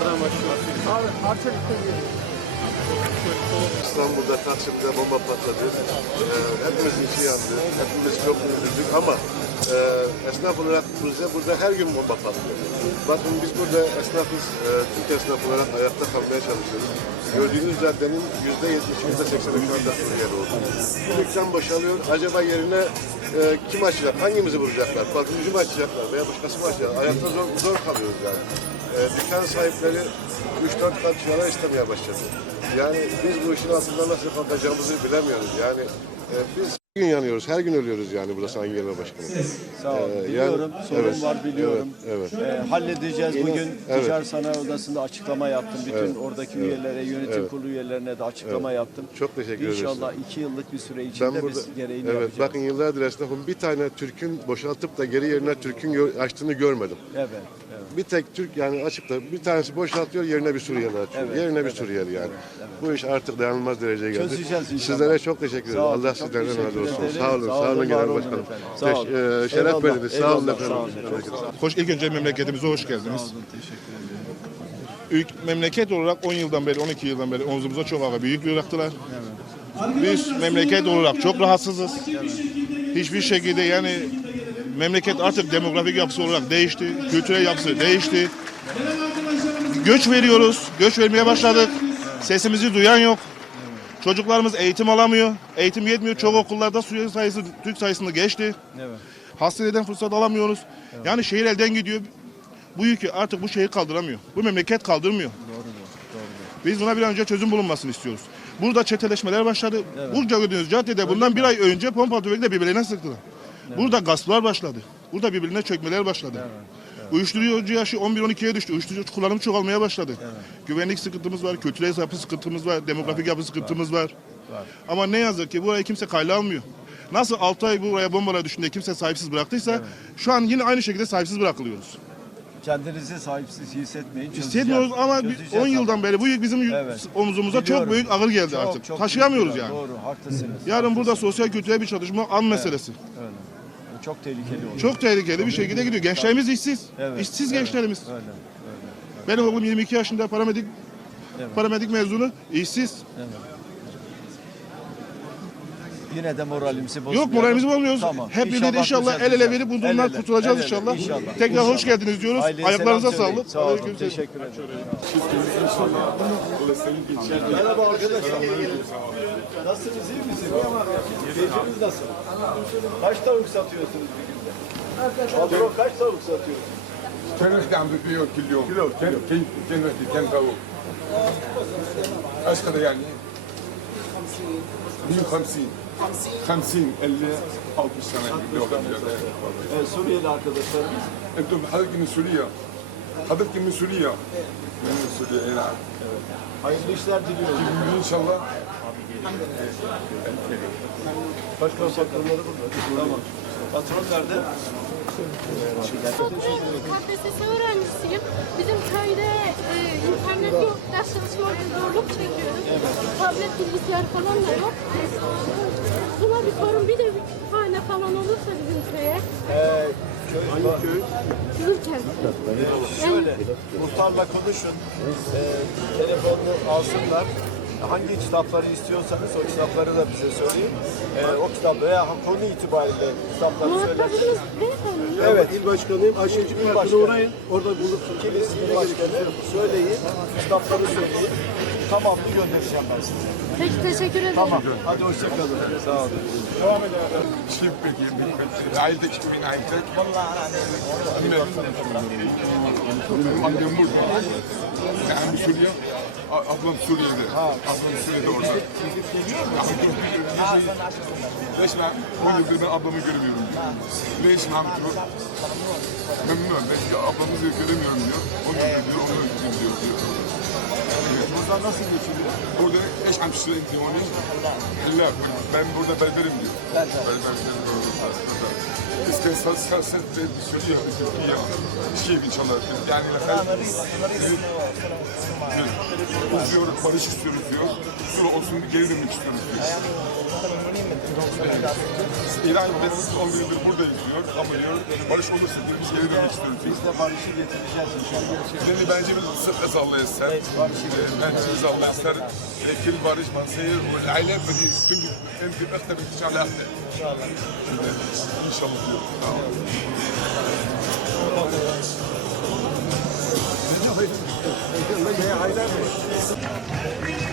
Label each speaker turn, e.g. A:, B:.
A: Nereden başlıyoruz?
B: Abi Arçelik'te geliyor.
C: İstanbul'da Taksim'de bomba patladı. Ee, hepimizin içi yandı. Hepimiz çok üzüldük ama e, esnaf olarak bize burada her gün bomba patlıyor. Bakın biz burada esnafız, e, Türk esnaf olarak ayakta kalmaya çalışıyoruz. Gördüğünüz caddenin yüzde yetmiş, yüzde sekseni şu anda Suriyeli oldu. Bu dükkan boşalıyor. Acaba yerine e, kim açacak? Hangimizi vuracaklar? Parfümcü mü açacaklar veya başkası mı açacak? Ayakta zor, zor kalıyoruz yani. Dükkan sahipleri 3-4 kat şara istemeye başladı. Yani biz bu işin altından nasıl kalkacağımızı bilemiyoruz. Yani e, biz her gün yanıyoruz, her gün ölüyoruz yani burası Sayın Genel Başkanım.
B: Sağ ol.
C: Ee, yani-
B: biliyorum. sorun
C: evet,
B: var biliyorum.
C: evet,
B: Ee, halledeceğiz. Bugün
C: Evet.
B: Ticaret Sanayi Odası'nda açıklama yaptım. Bütün
C: Evet.
B: oradaki üyelere, yönetim
C: Evet.
B: kurulu üyelerine de açıklama yaptım.
C: Çok teşekkür ederiz.
B: İnşallah iki yıllık bir süre içinde
C: Ben burada,
B: biz gereğini
C: evet
B: yapacağız.
C: bakın yıllardır esnafım bir tane Türk'ün boşaltıp da geri yerine Türk'ün gö- açtığını görmedim.
B: Evet, evet.
C: Bir tek Türk yani açıp da bir tanesi boşaltıyor yerine bir Suriyeli açıyor.
B: Evet,
C: yerine bir
B: evet,
C: Suriyeli yani. Bu iş artık dayanılmaz dereceye geldi.
B: Çözeceğiz inşallah.
C: Sizlere çok teşekkür ederim.
B: Olun,
C: Allah sizlerden razı
B: teşekkür
C: olsun. Sağ olun,
B: Sağ
C: olun Genel Başkanım.
B: efendim. Sağ olun.
C: Teş- e, şeref verdiniz. Sağ olun efendim.
B: sağ olun.
C: Teşekkür ederim.
D: Hoş, ilk önce memleketimize hoş geldiniz. Ülk, memleket olarak 10 yıldan beri, 12 yıldan beri omzumuza çok ağır büyük bir bıraktılar. Biz memleket olarak çok rahatsızız. Hiçbir şekilde yani memleket artık demografik yapısı olarak değişti. Kültürel yapısı değişti. Göç veriyoruz. Göç vermeye başladık. Sesimizi duyan yok. Çocuklarımız eğitim alamıyor. Eğitim yetmiyor. Çok okullarda Suriyeli sayısı Türk sayısını geçti.
B: Evet.
D: Hastaneden fırsat alamıyoruz. Yani şehir elden gidiyor. Bu yükü artık bu şehir kaldıramıyor. Bu memleket kaldırmıyor. Biz buna bir an önce çözüm bulunmasını istiyoruz. Burada çeteleşmeler başladı. Burada gördüğünüz caddede bundan bir ay önce pompa tüfekle birbirlerine sıktılar. Burada gasplar başladı. Burada birbirine çökmeler başladı. Uyuşturucu yaşı 11-12'ye düştü. Uyuşturucu kullanımı çoğalmaya başladı. Güvenlik sıkıntımız var, kültürel yapı sıkıntımız var, demografik yapı sıkıntımız var. Ama ne yazık ki buraya kimse kayla almıyor. Nasıl 6 ay buraya bombalar düşünde kimse sahipsiz bıraktıysa şu an yine aynı şekilde sahipsiz bırakılıyoruz.
B: Kendinizi sahipsiz hissetmeyin.
D: Hissetmiyoruz ama bir-
B: Çözeceğiz
D: 10
B: ama.
D: yıldan beri bu yük bizim
B: Evet.
D: omzumuza
B: Biliyorum.
D: çok büyük ağır geldi
B: Çok,
D: artık.
B: çok
D: Taşıyamıyoruz yani.
B: Doğru, haklısınız.
D: Yarın burada sosyal kültürel bir çalışma an meselesi.
B: Öyle. Çok tehlikeli olur.
D: Çok tehlikeli bir şekilde gidiyor. Gençlerimiz işsiz.
B: Evet,
D: İşsiz
B: evet,
D: gençlerimiz.
B: Öyle.
D: Benim oğlum 22 yaşında paramedik
B: Evet.
D: paramedik mezunu, işsiz.
B: Yine de moralimizi bozmuyor.
D: Yok moralimizi bozmuyoruz.
B: Tamam.
D: Hep birlikte inşallah el ele verip bu durumdan kurtulacağız
B: el
D: inşallah.
B: inşallah.
D: Tekrar
B: inşallah.
D: hoş geldiniz diyoruz.
B: Aileye
D: Ayaklarınıza sağlık.
B: Sağ olun. Teşekkür, ederim. Merhaba arkadaşlar. Nasılsınız iyi misiniz? Keyfiniz nasıl? Kaç tavuk satıyorsunuz bir günde? Patron kaç tavuk
E: satıyor? Çalışkan bir kilo kilo. Kilo. Kendi kendi kendi tavuk. Kaç kadar yani? 150. 150. 50 اللي او في السنه اللغه
B: Ee, Suriyeli arkadaşlarımız.
E: انتم حضرتك من سوريا حضرتك من سوريا من سوريا اي نعم
B: Hayırlı işler diliyorum.
E: ان شاء الله
B: Başkan patronları burada. Tamam. Patron nerede?
F: KPSS öğrencisiyim. çalışmakta zorluk çekiyoruz. Tablet, bilgisayar falan da yok. Buna bir sorun, bir de bir kütüphane falan olursa bizim köye.
B: Ee, köy, Hangi köy?
F: Kızılkent.
B: Şöyle, muhtarla konuşun. Ee, telefonunu alsınlar. Hangi kitapları istiyorsanız o kitapları da bize söyleyin. Ee, o kitap veya konu itibariyle kitapları söylerseniz. Evet.
G: İl başkanıyım. Ayşecik
B: İl başkanı.
G: uğrayın. Orada bulursunuz.
B: Kilis İl Başkanı söyleyin. Kitapları söyleyin tamamını göndereceğim ben size.
F: Peki teşekkür ederim.
B: Tamam. Hadi hoşçakalın. Sağ olun.
E: Devam edelim. Çift bir gibi. Ailedeki bir ayıntı. Vallahi annem. Annem. Annem burada. Yani Suriye. Ablam Suriye'de. Ablam Suriye'de orada. Resmen 10 yıldır ben ablamı göremiyorum diyor. Resmen memnun. Ben ablamızı göremiyorum diyor.
B: Ramazan nasıl geçiriyor?
E: Burada eş hemşire diyor. Ben burada berberim diyor. Berber. Berber. Berber. Berber işte sosyal sesle söylüyor ya şey bir çalar. Yani uzuyor, barış istiyoruz diyor. Sur olsun bir geri dönmek istiyoruz diyor. İran ve siz 10 gündür buradayız diyor ama diyor barış olursa diyor biz geri dönmek istiyoruz diyor. Biz de barışı getireceğiz. Şimdi bence bir sırtla sallayız sen. Bence biz sallayız sen. Ee, kil barış mansayır ve aile ve tüm en büyük ökte bir inşallah. İnşallah. İnşallah diyor.
G: Haydar Bey.